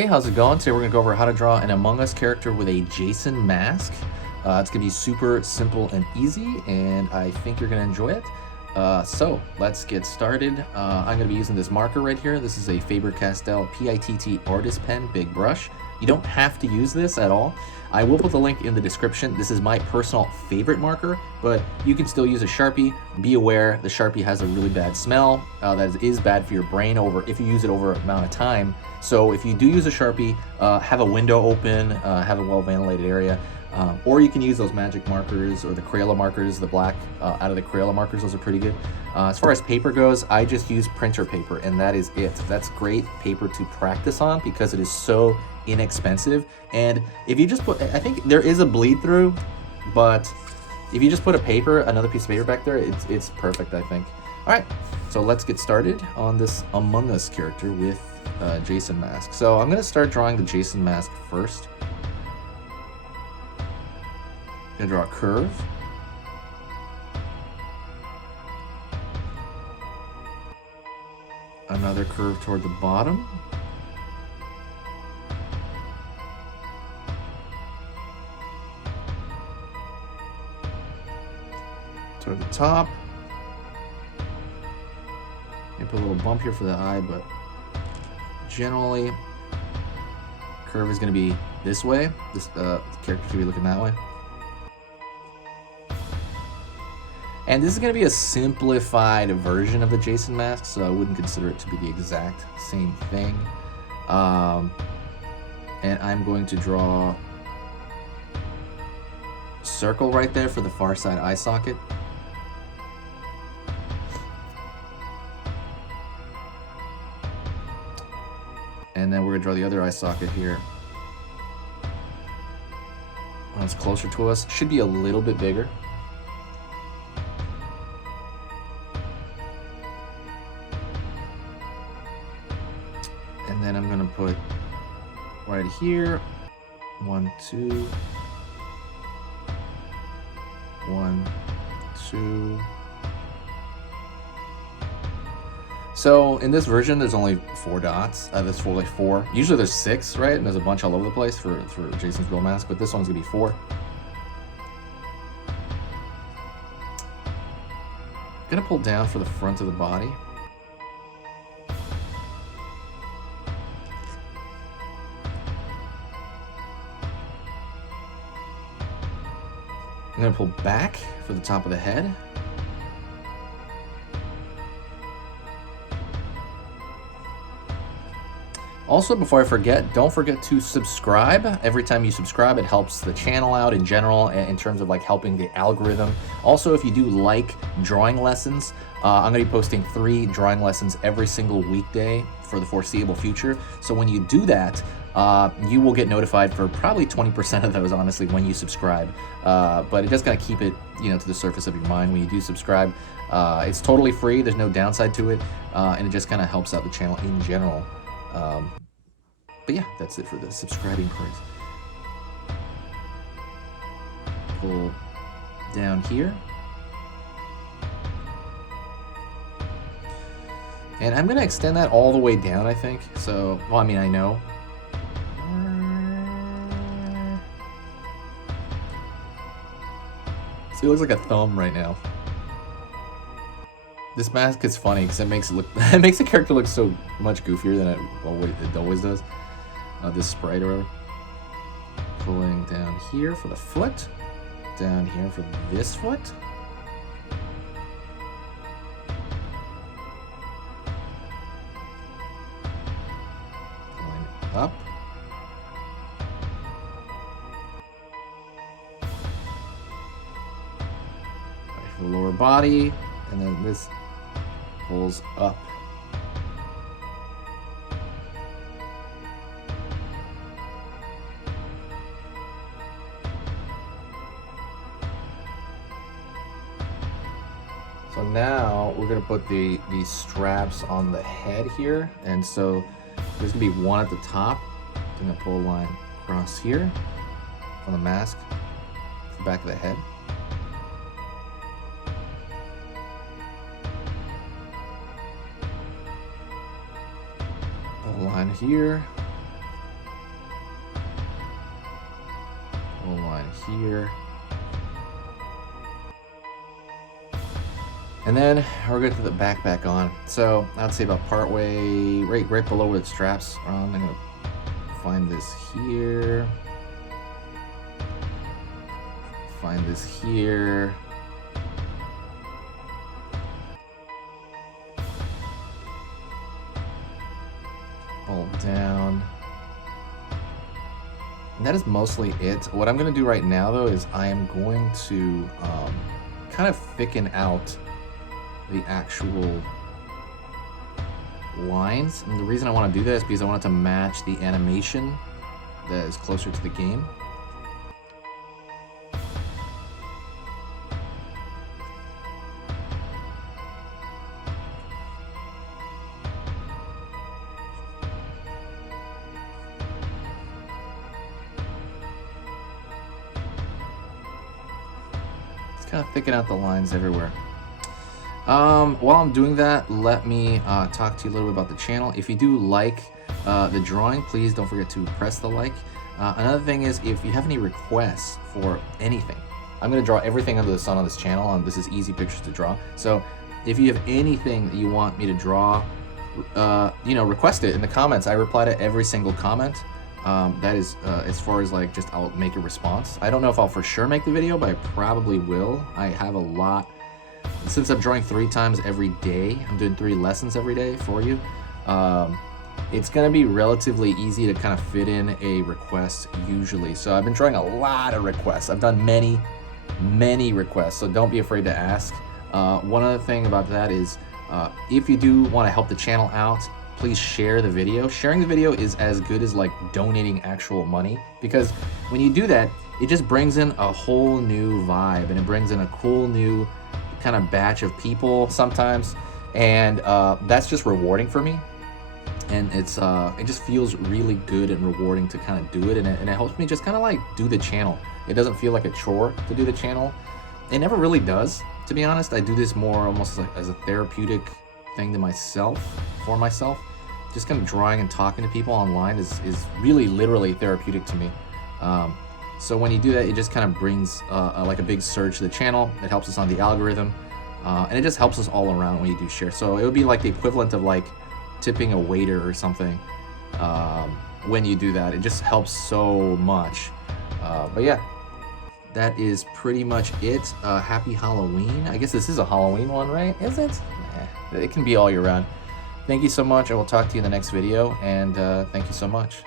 Hey, how's it going? Today we're going to go over how to draw an Among Us character with a Jason mask. It's going to be super simple and easy, and I think you're going to enjoy it. So let's get started. I'm going to be using this marker right here. This is a Faber-Castell PITT Artist Pen Big Brush. You don't have to use this at all. I will put the link in the description. This is my personal favorite marker, but you can still use a Sharpie. Be aware the Sharpie has a really bad smell that is bad for your brain if you use it over an amount of time. So if you do use a Sharpie, have a window open, have a well-ventilated area, or you can use those magic markers or the Crayola markers, the black out of the Crayola markers. Those are pretty good. As far as paper goes, I just use printer paper, and that is it. That's great paper to practice on because it is so inexpensive. And if you just put, I think there is a bleed through, but if you just put another piece of paper back there, it's perfect, I think. All right, so let's get started on this Among Us character with Jason mask. So I'm gonna start drawing the Jason mask first. I'm gonna draw a curve. Another curve toward the bottom. Toward the top. Maybe put a little bump here for the eye, but generally, curve is going to be this way. This character should be looking that way. And this is going to be a simplified version of the Jason mask, so I wouldn't consider it to be the exact same thing. And I'm going to draw a circle right there for the far side eye socket. And then we're gonna draw the other eye socket here. When it's closer to us, should be a little bit bigger. And then I'm gonna put right here, 1, 2, 1, 2. So in this version, there's only 4 dots. There's four. Usually there's 6, right? And there's a bunch all over the place for Jason's real mask, but this one's gonna be 4. Gonna pull down for the front of the body. I'm gonna pull back for the top of the head. Also, before I forget, don't forget to subscribe. Every time you subscribe, it helps the channel out in general in terms of like helping the algorithm. Also, if you do like drawing lessons, I'm gonna be posting 3 drawing lessons every single weekday for the foreseeable future. So when you do that, you will get notified for probably 20% of those, honestly, when you subscribe. But it just gotta keep it, to the surface of your mind when you do subscribe. It's totally free. There's no downside to it, and it just kind of helps out the channel in general. But yeah, that's it for the subscribing part. Pull down here. And I'm gonna extend that all the way down, I think. So, well, I mean, I know. See, it looks like a thumb right now. This mask is funny because it makes the character look so much goofier than it always does. This sprite or whatever. Pulling down here for the foot. Down here for this foot. Pulling up. Right for the lower body. And then this pulls up. So now we're gonna put these straps on the head here, and so there's gonna be one at the top. I'm gonna pull a line across here on the mask, the back of the head. A line here, here. And then we're going to put the backpack on. So I'd say about partway, right below where the straps are on. I'm going to find this here. Find this here. Bolt down. And that is mostly it. What I'm going to do right now, though, is I am going to kind of thicken out the actual lines. And the reason I want to do that is because I want it to match the animation that is closer to the game. Kind of thicken out the lines everywhere. While I'm doing that, let me talk to you a little bit about the channel. If you do like the drawing, please don't forget to press the like. Another thing is, if you have any requests for anything, I'm going to draw everything under the sun on this channel, and this is easy pictures to draw. So if you have anything that you want me to draw, you know, request it in the comments. I reply to every single comment. That is as far as like just I'll make a response. I don't know if I'll for sure make the video, but I probably will. I have a lot, since I'm drawing 3 times every day. I'm doing 3 lessons every day for you. It's gonna be relatively easy to kind of fit in a request usually. So I've been drawing a lot of requests. I've done many requests, so don't be afraid to ask. One other thing about that is if you do want to help the channel out, please share the video. Sharing the video is as good as like donating actual money, because when you do that, it just brings in a whole new vibe, and it brings in a cool new kind of batch of people sometimes, and that's just rewarding for me. And it's it just feels really good and rewarding to kind of do it, and it helps me just kind of like do the channel. It doesn't feel like a chore to do the channel. It never really does, to be honest. I do this more almost like as a therapeutic thing to myself, for myself. Just kind of drawing and talking to people online is really literally therapeutic to me. So when you do that, it just kind of brings like a big surge to the channel. It helps us on the algorithm, and it just helps us all around when you do share. So it would be like the equivalent of like tipping a waiter or something when you do that. It just helps so much. But yeah, that is pretty much it. Happy Halloween. I guess this is a Halloween one, right? Is it? It can be all year round. Thank you so much. I will talk to you in the next video, and thank you so much.